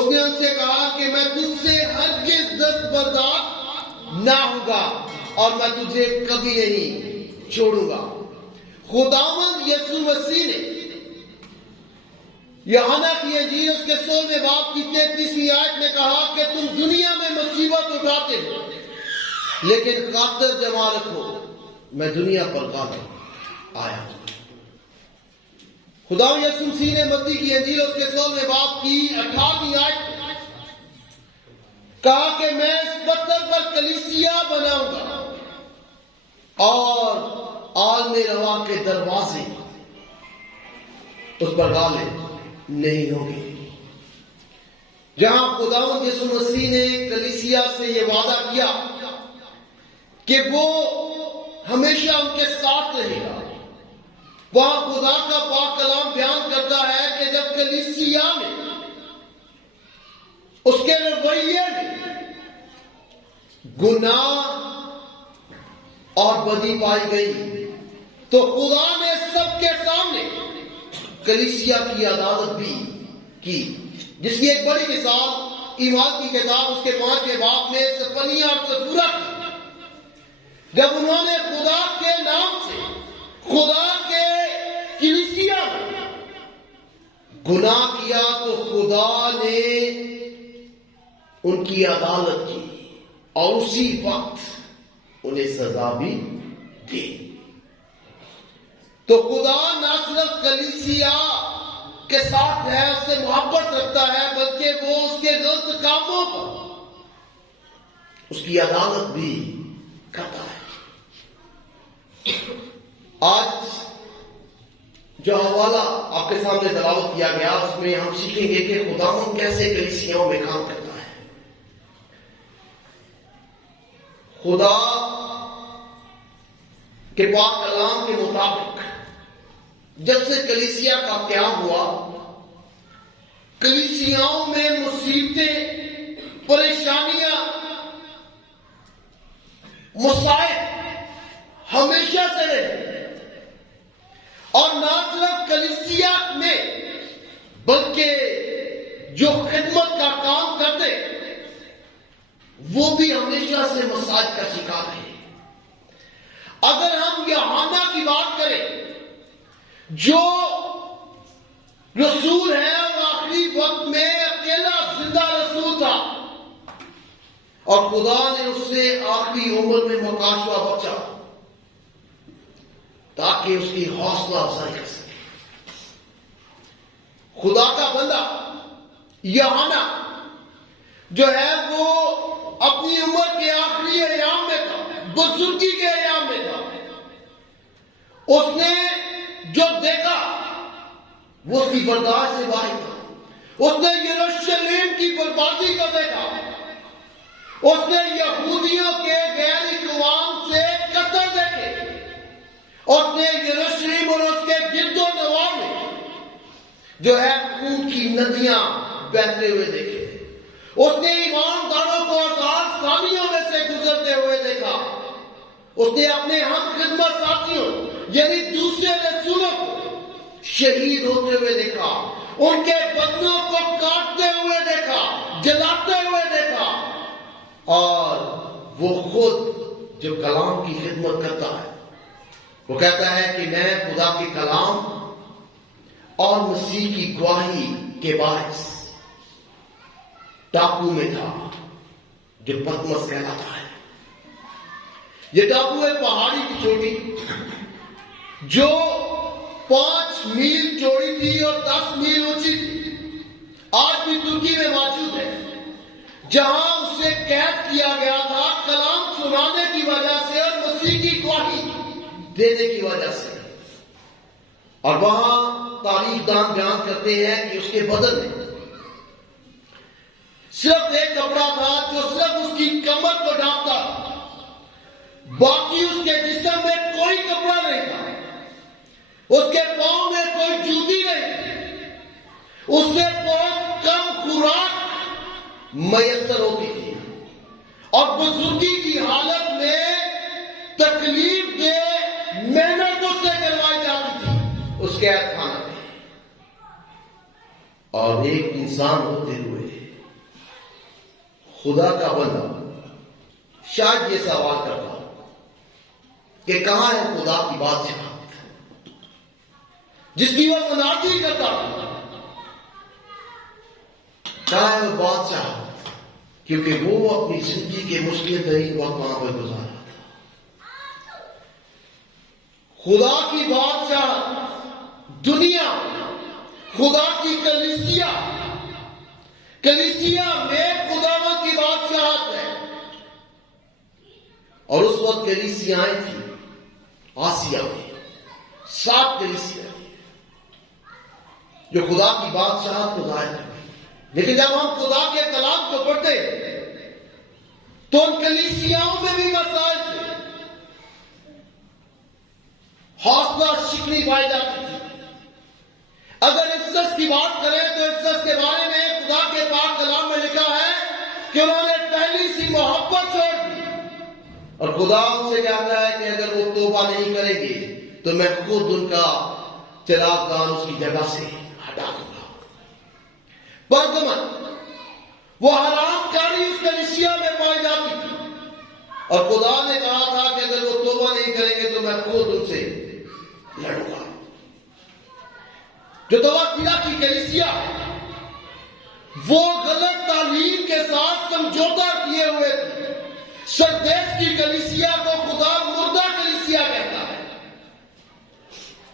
اس نے ان سے کہا کہ میں تجھ سے ہرگز دستبردار نہ ہوں گا اور میں تجھے کبھی نہیں چھوڑوں گا۔ خداوند یسوع مسیح نے یوحنا کی انجیل اس کے 16ویں باب کی 33ویں آیت میں کہا کہ تم دنیا میں مصیبت اٹھاتے ہو لیکن خاطر جمع رکھو، میں دنیا پر غالب آیا ہوں۔ خدا یسوع مسیح نے متی کی انجیل اس کے 16ویں باب کی 18ویں آیت میں کہا کہ میں اس پتھر پر کلیسیا بناؤں گا اور عالم روا کے دروازے اس پر غالب نہیں ہوں گے۔ جہاں خداوند یسوع مسیح نے کلیسیا سے یہ وعدہ کیا کہ وہ ہمیشہ ان کے ساتھ رہے گا، وہاں خدا کا پاک کلام بیان کرتا ہے کہ جب کلیسیا میں اس کے رویے میں گناہ اور بدی پائی گئی تو خدا نے سب کے سامنے کلیسیا کی عدالت بھی کی، جس کی ایک بڑی مثال ایمان کی کتاب اس کے 5ویں باب میں صفنیہ اور صفورہ کی۔ جب انہوں نے خدا کے نام سے خدا کے کلیسیا میں گناہ کیا تو خدا نے ان کی عدالت کی اور اسی وقت انہیں سزا بھی دی۔ تو خدا نہ صرف کلیسیا کے ساتھ ہے، اس سے محبت رکھتا ہے، بلکہ وہ اس کے غلط کاموں پر اس کی عدالت بھی کرتا ہے۔ آج جو حوالہ آپ کے سامنے تلاوت کیا گیا اس میں ہم سیکھیں گے کہ خداوند کیسے کلیسیاؤں میں کام کرتا ہے۔ خدا کے پاک کلام کے مطابق جب سے کلیسیا کا قیام ہوا، کلیسیاؤں میں مصیبتیں، پریشانیاں، مصائب ہمیشہ سے رہے، اور نہ صرف کلیسیا میں بلکہ جو خدمت کا کام کرتے وہ بھی ہمیشہ سے مصائب کا شکار ہے۔ اگر ہم یوحنا کی بات کریں جو رسول ہے اور آخری وقت میں اکیلا زندہ رسول تھا اور خدا نے اس سے آخری عمر میں مکاشفہ بخشا تاکہ اس کی حوصلہ افزائی کر سکے۔ خدا کا بندہ یوحنا جو ہے وہ اپنی عمر کے آخری ایام میں تھا، بزرگی کے ایام میں تھا۔ اس نے جو دیکھا وہ اس کی برداشت سے باہر تھا۔ اس نے یروشلم کی بربادی کو دیکھا، اس نے یہودیوں کے غیر اقوام سے قتل دیکھے، اس نے یروشلم اور اس کے گرد و نواح میں جو ہے خون کی ندیاں بہتے ہوئے دیکھے، اس نے ایمانداروں کو آزاد خانیوں میں سے گزرتے ہوئے دیکھا، اس نے اپنے ہم خدمت ساتھیوں یعنی دوسرے رسولوں کو شہید ہوتے ہوئے دیکھا، ان کے بدنوں کو کاٹتے ہوئے دیکھا، جلاتے ہوئے دیکھا، اور وہ خود جو کلام کی خدمت کرتا ہے وہ کہتا ہے کہ میں خدا کے کلام اور مسیح کی گواہی کے باعث ٹاپو میں تھا جو پتمس کہلاتا ہے۔ یہ ٹاپو ہے پہاڑی کی چوٹی جو 5 میل چوڑی تھی اور 10 میل اونچی تھی، آج بھی ترکی میں موجود ہے، جہاں اسے قید کیا گیا تھا کلام سنانے کی وجہ سے اور مسیح کی گواہی دینے کی وجہ سے۔ اور وہاں تاریخ دان بیان کرتے ہیں کہ اس کے بدن میں صرف ایک کپڑا تھا جو صرف اس کی کمر کو ڈھانپتا تھا، باقی اس کے جسم میں کوئی کپڑا نہیں تھا، اس کے پاؤں میں کوئی جوتی نہیں تھی، اس سے بہت کم خوراک میسر ہوتی تھی، اور بزرگی کی حالت میں تکلیف دہ محنت اس سے کروائی جاتی تھی اس قید خانہ میں۔ اور ایک انسان ہوتے ہوئے خدا کا بندہ شاید یہ سوال کرتا کہ کہاں ہے خدا کی بادشاہ جس کی وہ منادی کرتا؟ کہاں ہے وہ بادشاہ؟ کیونکہ وہ اپنی زندگی کے مشکل ترین وقت وہاں پر گزارا تھا۔ خدا کی بادشاہ دنیا، خدا کی کلیسیا میں خداوند کی بادشاہت ہے۔ اور اس وقت کلیسیائیں تھیں آسیا میں، 7 کلیسیا جو خدا کی بادشاہت کو ظاہر کرتی۔ لیکن جب ہم خدا کے کلام کو پڑھتے تو ان کلیسیاؤں میں بھی مسائل تھے، حوصلہ شکنی پائی جاتی تھی۔ اگر افسس کی بات کریں تو افسس کے بارے میں خدا کے پاک کلام میں لکھا ہے کہ انہوں نے پہلی سی محبت چھوڑ دی، اور خدا ان سے کہتا ہے کہ اگر وہ توبہ نہیں کریں گے تو میں خود ان کا چراغ دان اس کی جگہ سے ہٹا دوں گا۔ پرگمن، وہ حرام کاری اس کلیسیا میں پائی جاتی تھی، اور خدا نے کہا تھا کہ اگر وہ توبہ نہیں کریں گے تو میں خود ان سے لڑوں گا۔ جو توقیہ کی کلیسیا ہے وہ غلط تعلیم کے ساتھ سمجھوتا کیے ہوئے تھے۔ سردیس کی کلیسیا کو خدا مردہ کلیسیا کہتا ہے،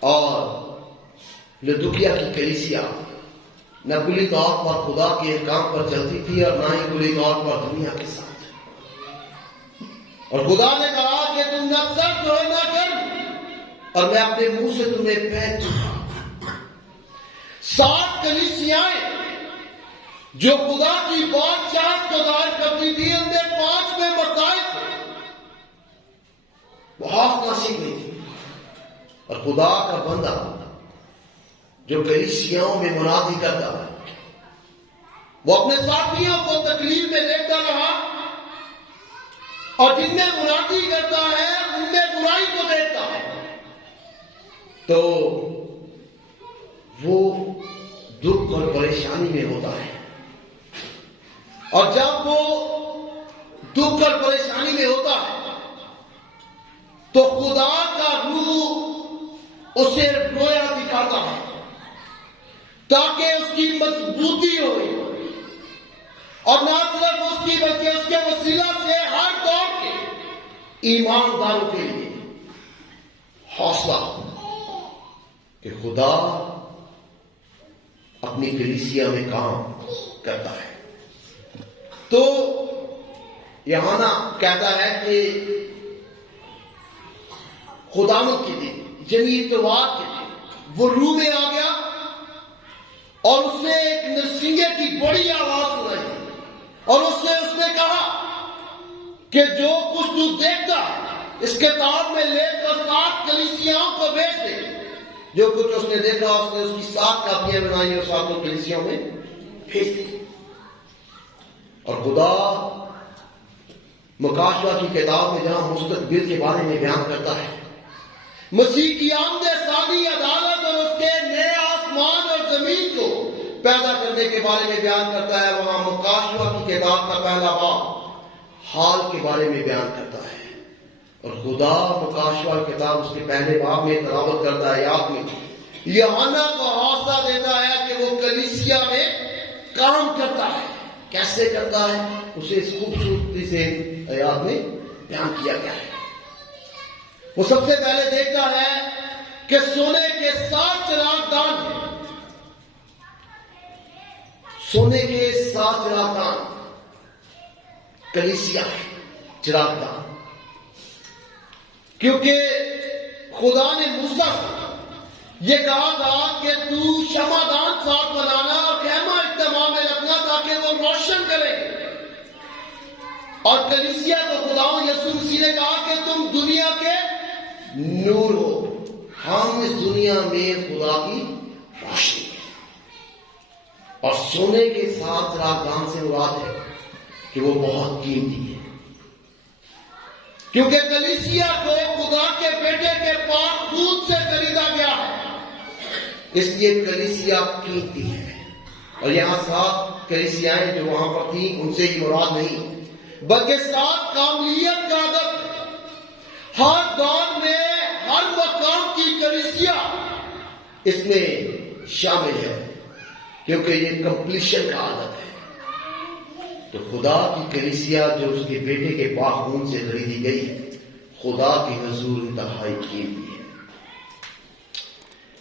اور لدوکیا کی کلیسیا نہ کلی طور پر خدا کے احکام پر چلتی تھی اور نہ ہی کلی طور پر دنیا کے ساتھ۔ اور خدا نے کہا کہ تم نہ سر جو ہے نہ کر، اور میں اپنے منہ سے تمہیں پھینک دوں گا۔ 7 کلیسیائیں جو خدا کی بادشاہت کو ظاہر کرتی تھی، ان میں 5 میں مسائل تھے، وہ حوصلہ شکنی تھی۔ اور خدا کا بندہ جو کلیسیاؤں میں منادی کرتا ہے، وہ اپنے ساتھیوں کو تکلیف میں دیکھتا رہا، اور جن میں منادی کرتا ہے ان میں برائی کو دیکھتا ہے، تو وہ دکھ اور پریشانی میں ہوتا ہے۔ اور جب وہ دکھ اور پریشانی میں ہوتا ہے تو خدا کا روح اسے رویا دکھاتا ہے تاکہ اس کی مضبوطی ہو، اور نہ صرف اس کی بلکہ اس کے وسیلہ سے ہر دور کے ایمانداروں کے لیے حوصلہ کہ خدا اپنی کلیسیا میں کام کرتا ہے۔ تو یہانا کہتا ہے کہ خداوند کے دن یعنی اتوار کے دن وہ روح میں آ گیا، اور اس نے ایک نرسنگے کی بڑی آواز سنائی، اور اس نے کہا کہ جو کچھ تو دیکھتا اس کتاب میں لے کر 7 کلیسیاؤں کو بھیج دے۔ جو کچھ اس نے دیکھا اس نے اس کی 7 کاپیاں بنائی اور 7 کلیسیاؤں میں بھیج دی۔ اور خدا مکاشوہ کی کتاب میں جہاں مستقبل کے بارے میں بیان کرتا ہے، مسیح کی آمد ثانی عدالت اور اس کے نئے آسمان اور زمین کو پیدا کرنے کے بارے میں بیان کرتا ہے، وہاں مکاشوہ کی کتاب کا پہلا باب حال کے بارے میں بیان کرتا ہے۔ اور خدا مکاشوہ کتاب اس کے پہلے باب میں تلاوت کرتا ہے، یاد میں یوحنا کو حوصلہ دیتا ہے کہ وہ کلیسیا میں کام کرتا ہے۔ کیسے کرتا ہے اسے اس خوبصورتی سے آیات میں بیان کیا گیا ہے۔ وہ سب سے پہلے دیکھتا ہے کہ سونے کے 7 چراغ دان ہیں، سونے کے 7 چراغ دان کلیسیا ہے، چراغ دان، کیونکہ خدا نے موسیٰ سے یہ کہا تھا کہ تو شمعدان ساتھ بنانا اور خیمہ اجتماع میں رکھنا تاکہ وہ روشن کرے۔ اور کلیسیا کو خداوند یسوع مسیح نے کہا کہ تم دنیا کے نور ہو، ہم اس دنیا میں خدا کی روشنی ہیں۔ اور سونے کے 7 چراغ دان سے مراد ہے کہ وہ بہت قیمتی ہے، کیونکہ کلیسیا کو خدا کے بیٹے کے پاک خون سے خریدا گیا ہے، اس لیے کلیسیا قیمتی ہے۔ اور یہاں 7 کلیسیائیں جو وہاں پر تھیں ان سے ہی مراد نہیں، بلکہ 7 کاملیت کا عدد ہر دور میں ہر مقام کی کلیسیا اس میں شامل ہے، کیونکہ یہ کمپلیشن کا عدد ہے۔ تو خدا کی کلیسیا جو اس کے بیٹے کے پاک خون سے خریدی گئی ہے، خدا کے حضور انتہائی قیمتی ہے۔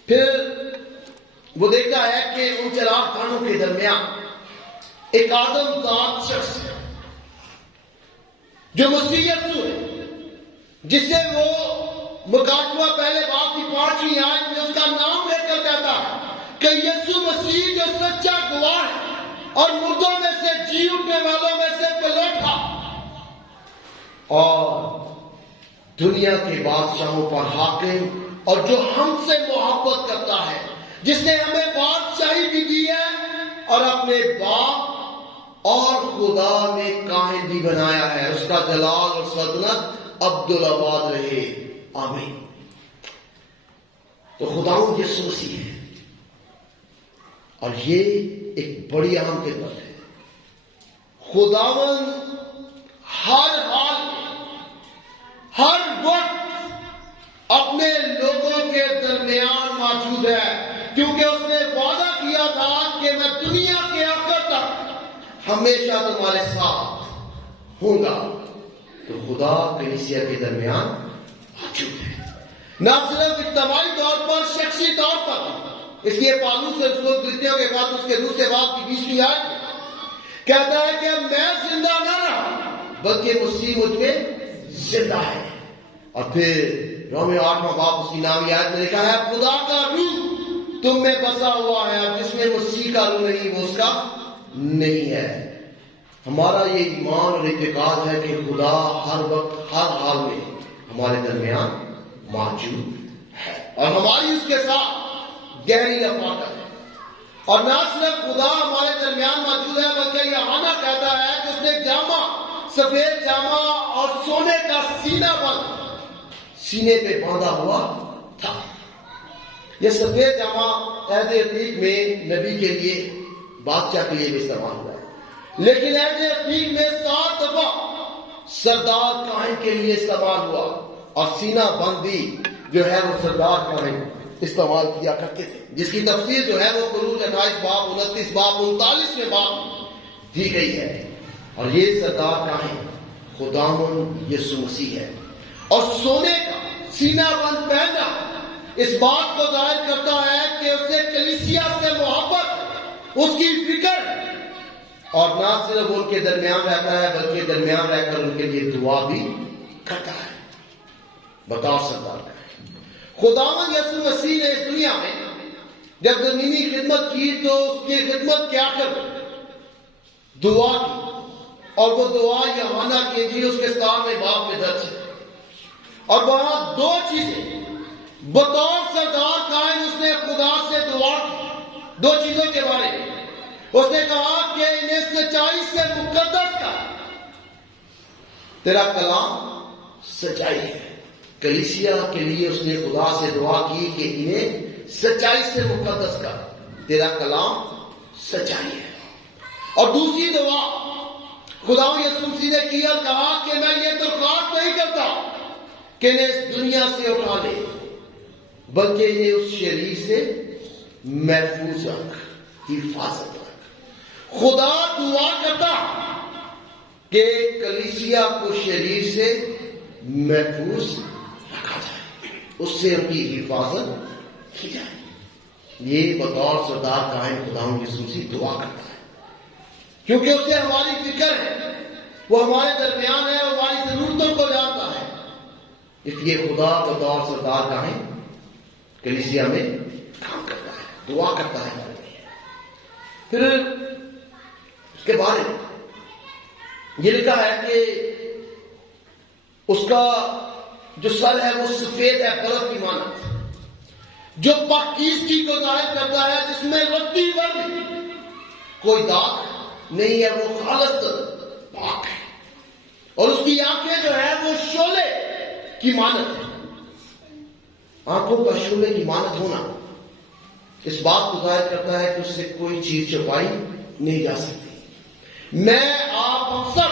پھر وہ دیکھتا ہے کہ ان چراغ خانوں کے درمیان ایک آدم ذات شخص ہے جو مسیح یسوع ہے، جسے وہ مکاشفہ پہلے باب کی 5ویں آیت میں اس کا نام لے کر کہتا ہے کہ یسوع مسیح جو سچا گواہ ہے اور مردوں میں سے جی اٹھنے والوں میں سے پلٹا اور دنیا کے بادشاہوں پر حاکم اور جو ہم سے محبت کرتا ہے، جس نے ہمیں بادشاہی بھی دی ہے اور اپنے باپ اور خدا میں کاہن بھی بنایا ہے، اس کا جلال اور سلطنت عبدالآباد رہے، آمین۔ تو خداوند یسوع مسیح ہے، اور یہ ایک بڑی اہم خدمت ہے۔ خداوند ہر حال ہر وقت اپنے لوگوں کے درمیان موجود ہے، کیونکہ اس نے وعدہ کیا تھا کہ میں دنیا کے آخر تک ہمیشہ تمہارے ساتھ ہوں گا۔ تو خدا کلیسیا کے درمیان موجود ہے، نہ صرف اجتماعی طور پر، شخصی طور پر۔ اس لیے پالوس سے رسول کرسچنوں کے بعد اس کے دوسرے باب کی 20ویں آیت میں کہتا ہے کہ میں زندہ نہ رہا بلکہ مسیح مجھ میں زندہ ہے۔ اور پھر رومیو 8واں باب اس کی 9ویں آیت میں لکھا ہے خدا کا روح تم میں بسا ہوا ہے، جس میں مسیح کا روح نہیں وہ اس کا نہیں ہے۔ ہمارا یہ ایمان اور اعتقاد ہے کہ خدا ہر وقت ہر حال میں ہمارے درمیان موجود ہے، اور ہماری اس کے ساتھ گہری رفاقت ہے۔ اور نہ صرف خدا ہمارے درمیان موجود ہے، بلکہ یوحنا کہتا ہے کہ اس نے جامع، سفید جامع اور سونے کا سینہ بند سینے پہ باندھا ہوا تھا۔ یہ سفید جامع عہد عتیق میں نبی کے لیے، بادشاہ کے لیے بھی استعمال ہوا ہے، لیکن عہد عتیق میں 7 دفعہ سردار کاہن کے لیے استعمال ہوا، اور سینہ بندی جو ہے وہ سردار کاہن استعمال کیا کرتے تھے، جس کی تفسیر جو ہے وہ خروج 28 باب 29 باب 39 باب دی گئی ہے۔ اور یہ سردار کاہن خداوند یسوع مسیح ہے، اور سونے کا سینہ بند پہننا اس بات کو ظاہر کرتا ہے کہ اسے کلیسیا سے محبت، اس کی فکر، اور نہ صرف ان کے درمیان رہتا ہے بلکہ درمیان رہ کر ان کے لیے دعا بھی کرتا ہے۔ بتاؤ سردار کا خداوند یسوع مسیح نے اس دنیا میں جب زمینی خدمت کی تو اس کی خدمت کے آخر دعا کی، اور وہ دعا یوحنا کی انجیل اس کے 7ویں باب میں درج ہے۔ اور وہاں 2 چیزیں بطور سردار کائن اس نے خدا سے دعا کی، 2 چیزوں کے بارے میں اس نے کہا کہ انہیں سچائی سے مقدس کر، تیرا کلام سچائی ہے۔ کلیسیا کے لیے اس نے خدا سے دعا کی کہ انہیں سچائی سے مقدس کر، تیرا کلام سچائی ہے۔ اور دوسری دعا خدا یسوع مسیح نے کی اور کہا کہ میں یہ درخواست نہیں کرتا کہ انہیں اس دنیا سے اٹھا لے، بلکہ انہیں اس شریر سے محفوظ رکھ، حفاظت رکھ۔ خدا دعا کرتا کہ کلیسیا کو شریر سے محفوظ رکھا جائے، اس سے ان کی حفاظت کی جائے۔ یہ بطور سردار کائن خدا یسوع مسیح دعا کرتا ہے، کیونکہ اس سے ہماری فکر ہے، وہ ہمارے درمیان ہے، وہ ہماری ضرورتوں کو جانتا ہے۔ اس لیے خدا بطور سردار کائن کلیسیا میں کام کرتا ہے، دعا کرتا ہے ہمارے لیے۔ پھر اس کے بارے میں یہ لکھا ہے کہ اس کا جو سر ہے وہ سفید ہے، برف کی مانند، جو پاکیزگی کو ظاہر کرتا ہے، جس میں رتی ورگ کوئی داغ نہیں ہے، وہ خالص پاک ہے۔ اور اس کی آنکھیں جو ہے وہ شعلے کی مانند ہے۔ آنکھوں کا شعلے کی مانند ہونا اس بات کو ظاہر کرتا ہے کہ اس سے کوئی چیز چھپائی نہیں جا سکتی۔ میں آپ ہم سب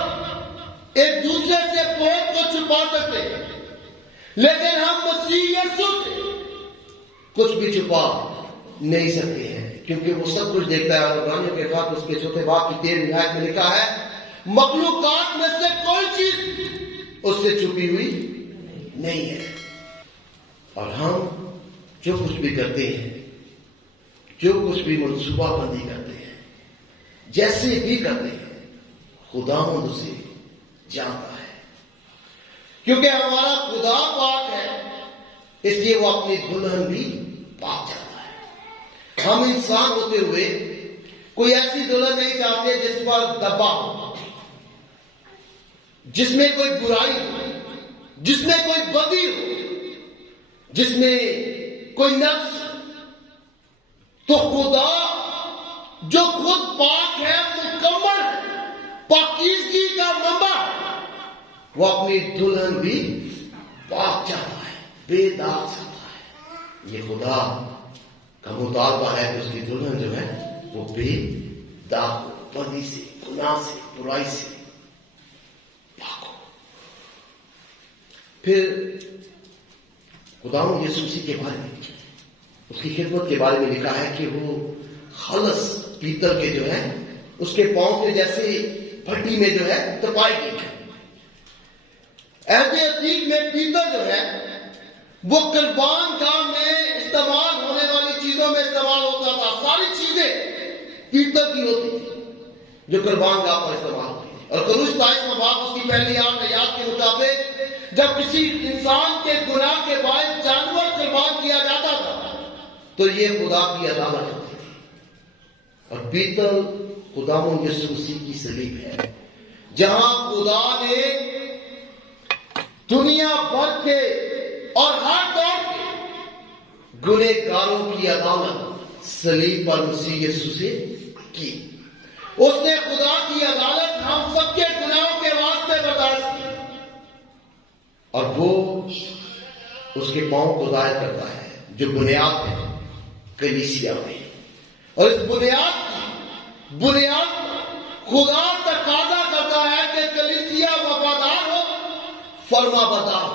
ایک دوسرے سے بہت کچھ چھپا سکتے ہیں، لیکن ہم مسیح یسوع سے کچھ بھی چھپا نہیں سکتے ہیں، کیونکہ وہ سب کچھ دیکھتا ہے۔ اور عبرانیوں کے خط اس کے 4 باب کی 13 آیت میں لکھا ہے، مخلوقات میں سے کوئی چیز اس سے چھپی ہوئی نہیں ہے۔ اور ہم جو کچھ بھی کرتے ہیں، جو کچھ بھی منصوبہ بندی کرتے ہیں، جیسے بھی کرتے ہیں، خداوند اسے جانتا ہے، کیونکہ ہمارا خدا پاک ہے، اس لیے وہ اپنی دلہن بھی پاک چاہتا ہے۔ ہم انسان ہوتے ہوئے کوئی ایسی دلہن نہیں چاہتے جس پر دبا ہو، جس میں کوئی برائی ہو، جس میں کوئی بدی ہو، جس میں کوئی نقص۔ تو خدا جو خود پاک ہے، مکمل پاکیزگی کا منبع، وہ اپنی دلہن بھی پاک چاہتا ہے، بے داغ چاہتا ہے۔ یہ خدا کا مطالبہ ہے کہ اس کی دلہن جو ہے وہ بے داغ، بدی سے، گناہ سے، برائی سے پاک ہو۔ پھر خداوند یسوع مسیح کے بارے میں، اس کی خدمت کے بارے میں لکھا ہے کہ وہ خالص پیتل کے جو ہے اس کے پاؤں کے جیسے پھٹی میں جو ہے تپائی گئی ہے۔ عہد عتیق میں پیتل جو ہے وہ قربان گاہ میں استعمال ہونے والی چیزوں میں استعمال ہوتا تھا۔ ساری چیزیں پیتل کی ہوتی تھی جو قربان گاہ پر استعمال ہوتی تھی۔ اور خروج 23 باب اس کی پہلی 8 آیات کے مطابق جب کسی انسان کے گناہ کے باعث جانور قربان کیا جاتا تھا تو یہ خدا کی عدالت ہوتی تھی۔ اور پیتل خداوند یسوع مسیح کی صلیب ہے، جہاں خدا نے دنیا بھر کے اور ہر دور کے گنہگاروں کی عدالت صلیب پر مسیح یسوع سے کی۔ اس نے خدا کی عدالت ہم سب کے گناہوں کے واسطے برداشت کی، اور وہ اس کے پاؤں کو ظاہر کرتا ہے جو بنیاد ہے کلیسیا میں۔ اور اس بنیاد خدا تقاضا کرتا ہے کہ کلیسیا وفادار ہو، فرما بردار ہو۔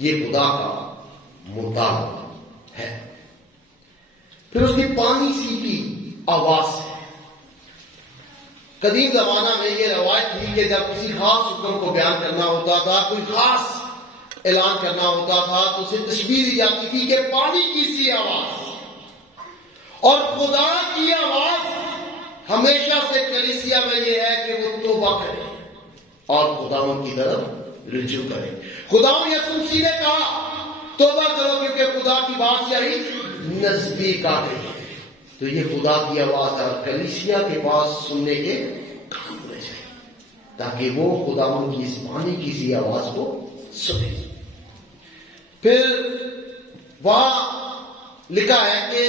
یہ خدا کا مطالبہ ہے۔ پھر اس کی پانی سی کی آواز ہے۔ قدیم زمانہ میں یہ روایت تھی کہ جب کسی خاص حکم کو بیان کرنا ہوتا تھا، کوئی خاص اعلان کرنا ہوتا تھا، تو اسے تشبیہ دی جاتی تھی کہ پانی کی سی آواز۔ اور خدا کی آواز ہمیشہ سے کلیسیا میں یہ ہے کہ وہ توبہ کرے اور خداوند کی طرف رجوع کرے۔ خداوند یسوع مسیح نے کہا توبہ کرو کیونکہ خدا کی بادشاہی نزدیک آ گئی ہے۔ تو یہ خدا کی آواز ہے، کلیسیا کے پاس سننے کے کان ہونے چاہیے تاکہ وہ خداوند کی اس پانی کی سی آواز کو سنے۔ پھر وہاں لکھا ہے کہ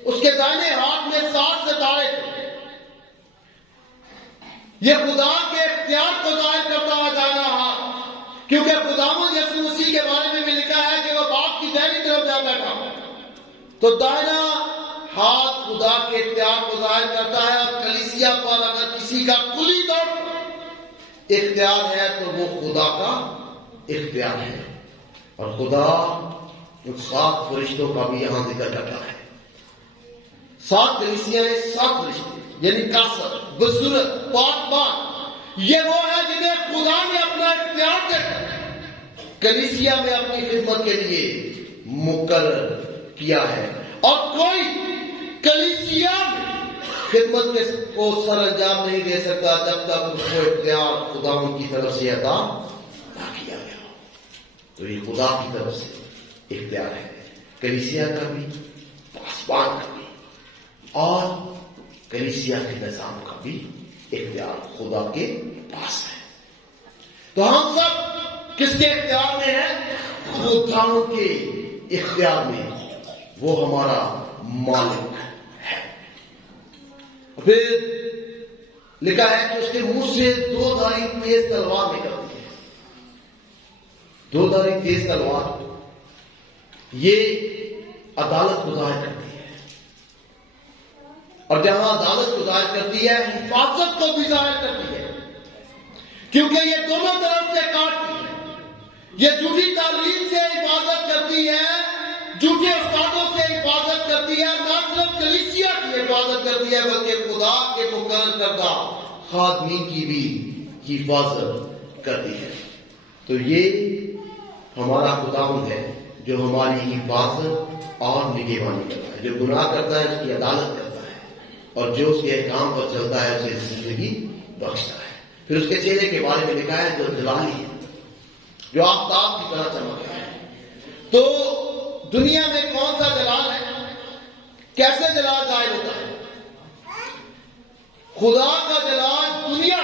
اس کے دائنے ہاتھ میں 7 ستارے تھے۔ یہ خدا کے اختیار کو ظاہر کرتا ہوا دائنا ہاتھ، کیونکہ خداوند یسوع مسیح کے بارے میں بھی لکھا ہے کہ وہ باپ کی دائنی طرف جا بیٹھا۔ تو دائنا ہاتھ خدا کے اختیار کو ظاہر کرتا ہے، اور کلیسیا پر اگر کسی کا کلی طور پر اختیار ہے تو وہ خدا کا اختیار ہے۔ اور خدا ان 7 فرشتوں کا بھی یہاں ذکر کرتا ہے۔ 7 کلیسیاں، 7 فرشتے، یعنی کاسر، بزرگ، پاکبان، یہ وہ ہے جنہیں خدا نے اپنا اختیار دے کر کلیسیا میں اپنی خدمت کے لیے مقرر کیا ہے۔ اور کوئی کلیسیا میں خدمت کو سر انجام نہیں دے سکتا جب تک اس کو اختیار خداوند کی طرف سے عطا نہ کیا گیا۔ تو یہ خدا کی طرف سے اختیار ہے، کلیسیا کا بھی، پاسبان کا بھی، اور کلیسیا کے نظام کا بھی اختیار خدا کے پاس ہے۔ تو ہم سب کس کے اختیار میں ہیں؟ خداوند کے اختیار میں، وہ ہمارا مالک ہے۔ پھر لکھا ہے کہ اس کے منہ سے 2 دھاری تیز تلوار نکلتی ہے۔ 2 دھاری تیز تلوار یہ عدالت کو ظاہر کرتی ہے۔ اور جہاں عدالت کو ظاہر کرتی ہے حفاظت کو بھی ظاہر کرتی ہے، کیونکہ یہ دونوں طرف سے کاٹتی ہے۔ یہ جھوٹی تعلیم سے حفاظت کرتی ہے، جھوٹے استادوں سے حفاظت کرتی ہے، نہ صرف کلیسیا کی حفاظت کرتی ہے بلکہ خدا کے مقرر کردہ خادمین کی بھی حفاظت کرتی ہے۔ تو یہ ہمارا خداوند ہے جو ہماری حفاظت اور نگہبانی کرتا ہے، جو گناہ کرتا ہے اس کی عدالت کرتا ہے، اور جو اس کے احکام پر چلتا ہے اسے زندگی بخشتا ہے۔ پھر اس کے چہرے کے بارے میں لکھا ہے جو جلالی ہے، جو آفتاب کی طرح چمکتا ہے۔ تو دنیا میں کون سا جلال ہے؟ کیسے جلال ظاہر ہوتا ہے؟ خدا کا جلال دنیا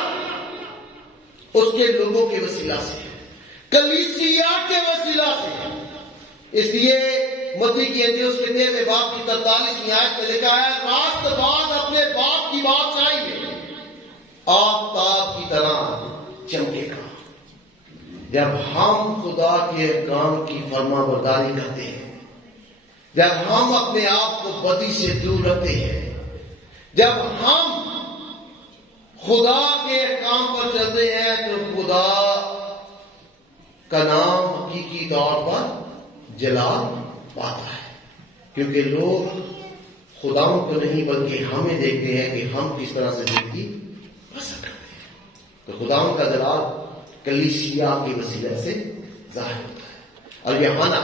اس کے لوگوں کے وسیلہ سے ہے، کلیسیا کے وسیلہ سے ہے۔ اس لیے متی کی انجیل اس کے 13 باب کی 43 آیت میں لکھا ہے، راست باز اپنے باپ کی بادشاہی میں آفتاب کی طرح چمکے گا۔ جب ہم خدا کے احکام کی فرما برداری کرتے ہیں، جب ہم اپنے آپ کو بدی سے دور رکھتے ہیں، جب ہم خدا کے احکام پر چلتے ہیں تو خدا کا نام حقیقی طور پر جلال پاتا ہے، کیونکہ لوگ خداؤں کو نہیں بلکہ ہمیں دیکھتے ہیں کہ ہم کس طرح سے زندگی بسر کرتے ہیں۔ تو خداؤں کا جلال کلیسیا کے وسیلے سے ظاہر ہوتا ہے۔ اور یوحنا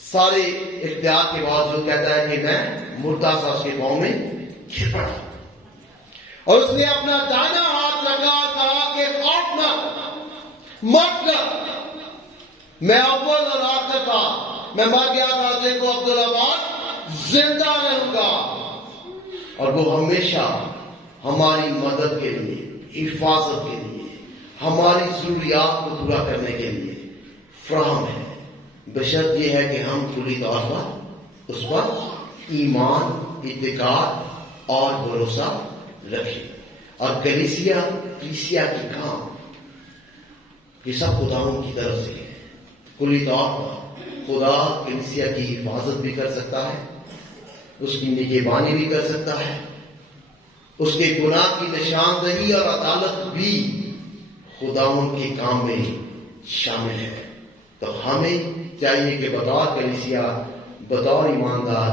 سارے اختیار کے باوجود کہتا ہے کہ میں مردہ سا اس کے پاؤں میں گر پڑا، اور اس نے اپنا دائنا ہاتھ لگا اور کہا کہ خوف نہ، مت ڈر، میں اول اور آخر تھا، میں مر گیا تھا، دیکھو عبدالآباد زندہ رہوں گا، اور وہ ہمیشہ ہماری مدد کے لیے، حفاظت کے لیے، ہماری ضروریات کو پورا کرنے کے لیے فراہم ہے، بشرط یہ ہے کہ ہم کلی طور پر اس پر ایمان، اعتقاد اور بھروسہ رکھیں۔ اور کلیسیا کی کام یہ سب خداوند کی طرف سے ہے۔ کلی طور پر خدا کلیسیا کی حفاظت بھی کر سکتا ہے، اس کی نگہبانی بھی کر سکتا ہے، اس کے گناہ کی نشاندہی اور عدالت بھی خداوند کے کام میں شامل ہے۔ تو ہمیں چاہیے کہ بطور کلیسیا، بطور ایماندار،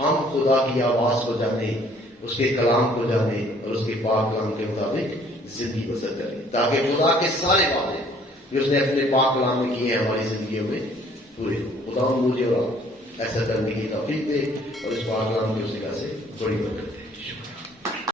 ہم خدا کی آواز کو جانیں، اس کے کلام کو جانیں اور اس کے پاک کلام کے مطابق زندگی بسر کریں، تاکہ خدا کے سارے وعدے جو اس نے اپنے پاک کلام میں کیے ہیں ہماری زندگیوں میں پورے ہوں۔ خدا مجھے اور ایسا کرنے کی توفیق دے اور اس پاک کلام کی اس جگہ سے بڑی برکت دے۔